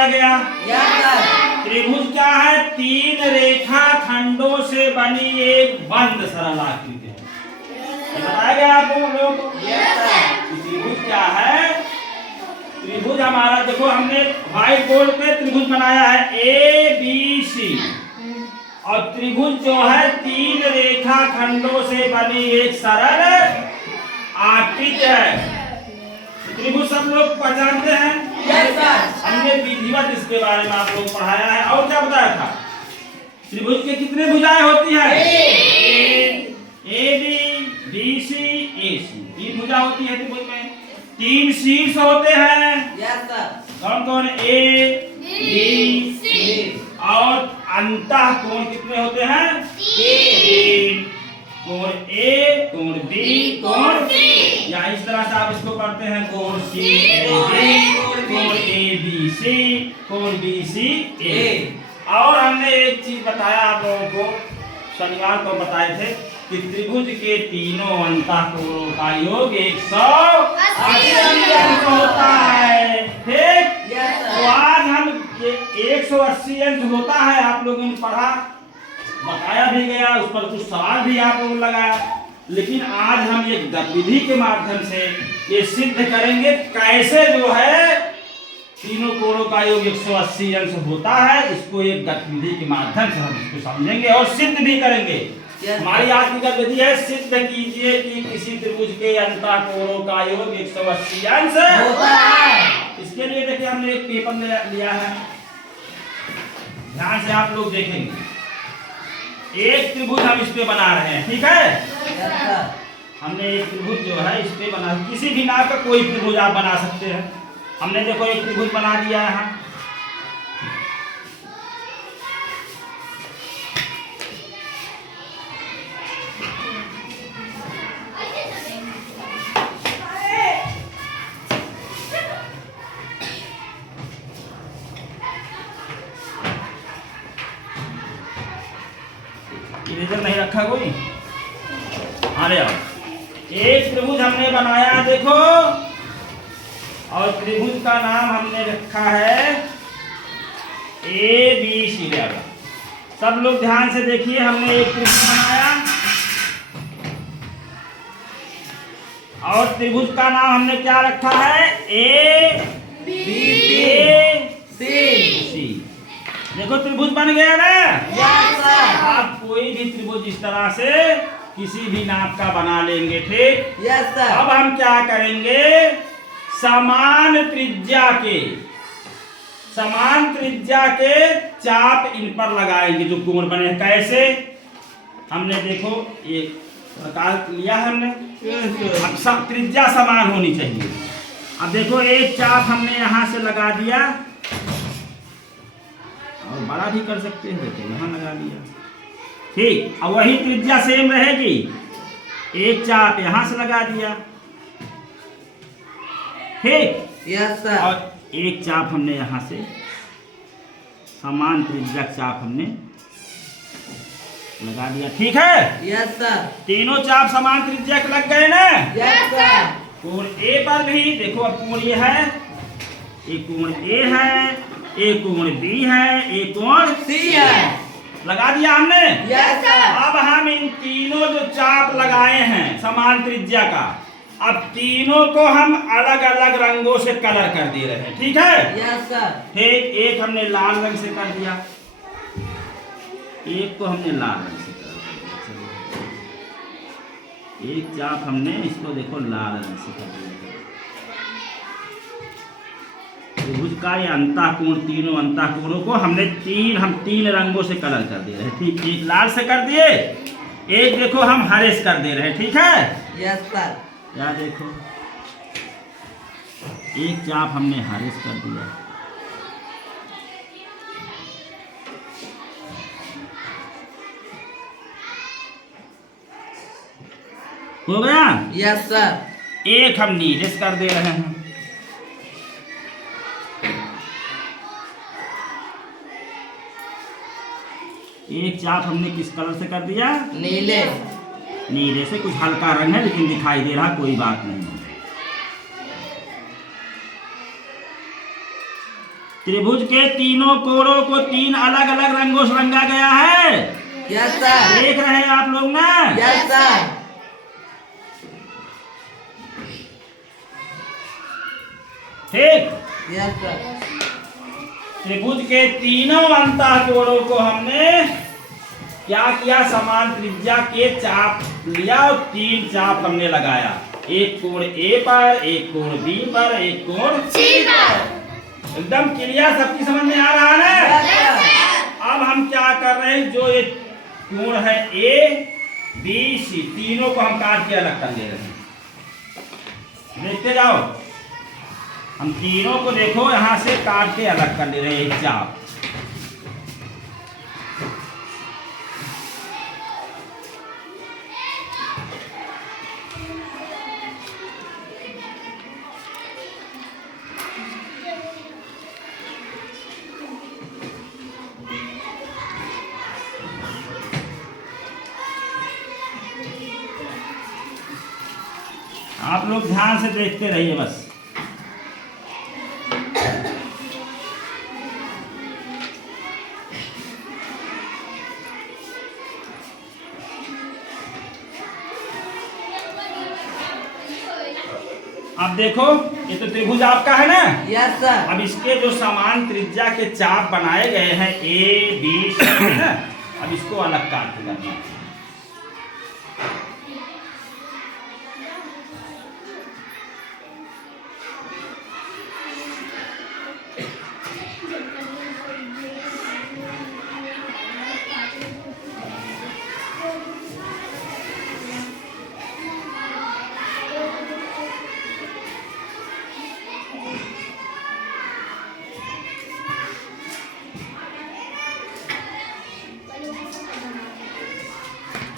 बताया गया? त्रिभुज क्या है? तीन रेखा खंडों से बनी एक बंद सरल आकृति है। ये बताया गया आप लोगों को? त्रिभुज क्या है? त्रिभुज हमारा देखो, हमने व्हाइट बोर्ड पे त्रिभुज बनाया है ABC, और त्रिभुज जो है तीन रेखा खंडों से बनी एक सरल आकृति है। त्रिभुज सब लोग पहचानते हैं? हमने विधिवत इसके बारे में आप लोग पढ़ाया है। और क्या बताया था? त्रिभुज के कितने भुजाएं होती है? AB, BC, AC, तीन भुजा होती है त्रिभुज में। तीन शीर्ष होते हैं। कौन कौन? A, B, C। और अंतः कोण कितने होते हैं? तीन। कोण A, कोण B, कोण C। या इस तरह से आप इसको पढ़ते हैं, कोण CAB, कोण ABC, कोण BCA। और हमने एक चीज बताया आप लोगों को, शनिवार को बताए थे कि त्रिभुज के तीनों अंतः कोणों का योग 180 अंश होता है। ठीक? तो आज हम 180 अंश होता है, आप लोगों ने पढ़ा, बताया भी गया, उस पर कुछ सवाल भी आप लोगों ने लगाया। लेकिन आज हम एक गतिविधि के माध्यम से ये सिद्ध करेंगे कैसे जो है तीनों कोणों का योग 180 अंश होता है। इसको एक गतिविधि के माध्यम से हम इसको समझेंगे और सिद्ध भी करेंगे। हमारी आज की गतिविधि है, सिद्ध कीजिए कि किसी त्रिभुज के अंतः कोणों का योग 180 अंश होता है। इसके लिए देखिए हमने एक पेपर लिया है, ध्यान से आप लोग देखेंगे। एक त्रिभुज हम इस पे बना रहे हैं, ठीक है? हमने एक त्रिभुज जो है इस पे बना, किसी भी नाम का कोई त्रिभुज आप बना सकते हैं। हमने देखो एक त्रिभुज बना दिया है। इरेजर नहीं रखा कोई? अरे आओ, एक त्रिभुज हमने बनाया देखो, और त्रिभुज का नाम हमने रखा है ABC। सब लोग ध्यान से देखिए, हमने एक त्रिभुज बनाया और त्रिभुज का नाम हमने क्या रखा है? ABC। देखो त्रिभुज बन गया ना? आप कोई भी त्रिभुज इस तरह से किसी भी नाप का बना लेंगे, ठीक? अब हम क्या करेंगे? समान त्रिज्या के चाप इन पर लगाएंगे जो कोण बने। कैसे? हमने देखो एक प्रकार लिया हमने, अब सब त्रिज्या समान होनी चाहिए। अब देखो एक चाप हमने यहाँ से लगा दिया, और बड़ा भी कर सकते हैं, देखो यहाँ लगा दिया, ठीक? अब वही त्रिज्या सेम रहेगी, एक चाप यहाँ से लगा दिया, ठीक? Yes sir. और एक चाप हमने यहाँ से समान त्रिज्या चाप हमने लगा दिया, ठीक है? Yes sir. तीनों चाप समान त्रिज्या के लग गए ना? Yes sir. कोण A पर भी देखो, अब कोण ये है, एक कोण A है, एक कोण B है, एक कोण C है, लगा दिया हमने। Yes sir. अब हम इन तीनों जो चाप लगाए हैं समान त्रिज्या का, अब तीनों को हम अलग अलग रंगों से कलर कर दे रहे हैं, ठीक है? Yes sir. ठीक, एक हमने लाल रंग से कर दिया, एक को हमने लाल रंग से कर दिया, एक चाप हमने इसको देखो लाल रंग से कर दिया। त्रिभुज का ये अंतः कोण, तीनों अंतः कोणों को हमने हम तीन रंगों से कलर कर दे रहे हैं, ठीक? एक लाल से कर दिए, एक देखो हम हरे से कर दे रहे हैं, ठीक है? Yes sir. या देखो एक चाप हमने हरे से कर दिया, हो गया? Yes sir. एक हम नीले से कर दे रहे हैं, एक चाप हमने किस कलर से कर दिया? नीले। नीले से, कुछ हल्का रंग है लेकिन दिखाई दे रहा, कोई बात नहीं। त्रिभुज के तीनों कोणों को तीन अलग अलग रंगों से रंगा गया है। Yes sir. देख रहे हैं आप लोग ना? Yes sir. ठीक। Yes sir. त्रिभुज के तीनों अंतः कोणों को हमने क्या किया, समान त्रिज्या के चाप लिया और तीन चाप हमने लगाया, एक कोण ए पर, एक कोण बी पर, एक कोण सी पर। एकदम क्लियर, सबकी समझ में आ रहा है? अब हम क्या कर रहे हैं, जो ये कोण है ए बी सी, तीनों को हम काट के अलग कर ले रहे हैं। देखते जाओ, हम तीनों को देखो यहां से काट के अलग कर ले रहे हैं एक चाप। आप लोग ध्यान से देखते रहिए बस। अब देखो, ये तो त्रिभुज आपका है ना? Yes sir. अब इसके जो समान त्रिज्या के चाप बनाए गए हैं ए बी सी है ना, अब इसको अलग काट के करना है।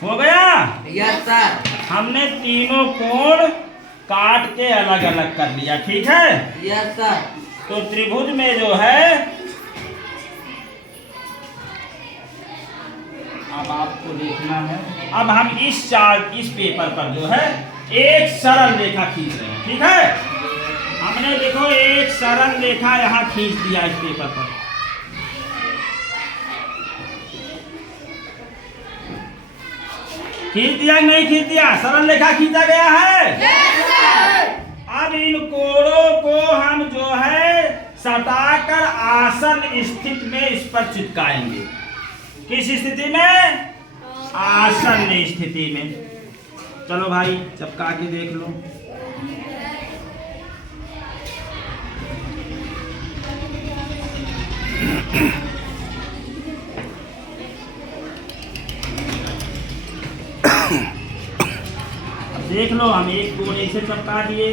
हो गया? Yes sir. हमने तीनों कोण काट के अलग अलग कर लिया, ठीक है? Yes sir. तो त्रिभुज में जो है, अब आपको देखना है, अब हम इस पेपर पर जो है एक सरल रेखा खींच रहे हैं, ठीक है? हमने देखो एक सरल रेखा यहाँ खींच दिया इस पेपर पर। खींच दिया नहीं खींच दिया? सरल रेखा खींचा गया है। अब इन कोणों को हम जो है सटाकर आसन स्थिति में इस पर चिपकाएंगे। किस स्थिति में? आसन स्थिति में। चलो भाई चिपका के देख लो। देख लो, हम एक कोण ऐसे चिपका दिए,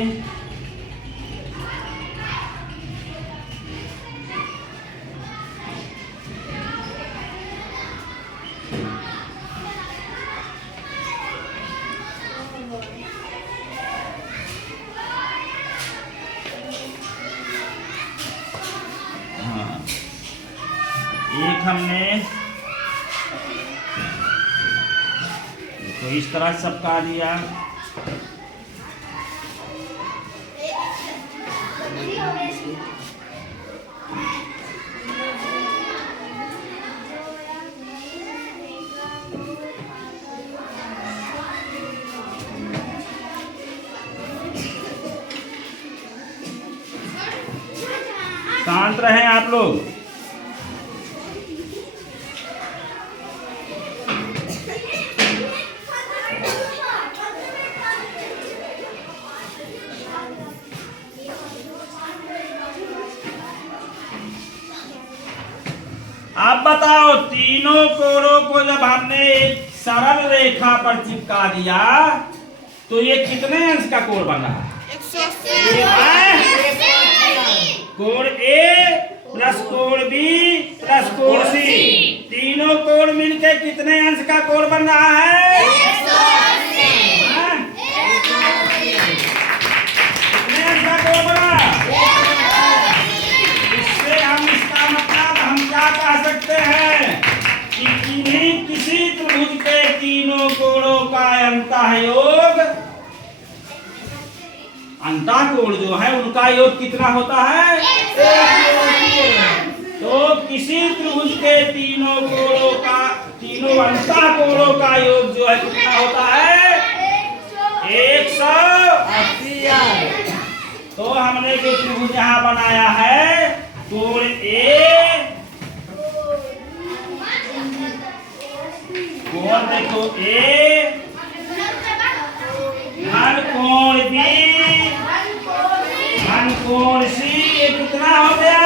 हाँ एक हमने तो इस तरह चिपका दिया। शांत रहें आप लोग। अब बताओ, तीनों कोणों को जब हमने एक सरल रेखा पर चिपका दिया तो ये कितने अंश का कोण बन रहा है? कोण ए प्लस कोण बी प्लस कोण सी, तीनों कोण मिलके कितने अंश का कोण बन रहा है? कितने अंश का कोण बना? इससे हम इसका मतलब हम क्या कह सकते हैं कि किसी त्रिभुज के तीनों कोणों का अंतःयोग अंतःकोण जो है उनका योग कितना होता है? तो किसी त्रिभुज के तीनों अंतःकोणों का योग जो है कितना होता है? 180। तो हमने जो त्रिभुज यहाँ बनाया है कोण ए, कोण देखो ए, घन कोण बी, घन कोण सी, ये कितना हो गया?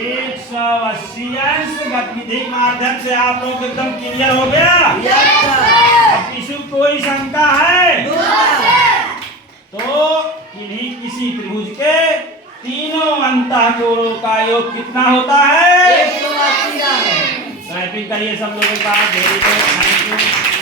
180 अंश। गतिविधि के माध्यम से आप लोग एकदम क्लियर हो गया? अब किसी को कोई शंका है? तो किसी त्रिभुज के तीनों अंतःकोणों का योग कितना होता है? 180। टाइपिंग करिए सब लोगों का। Very good, thank you.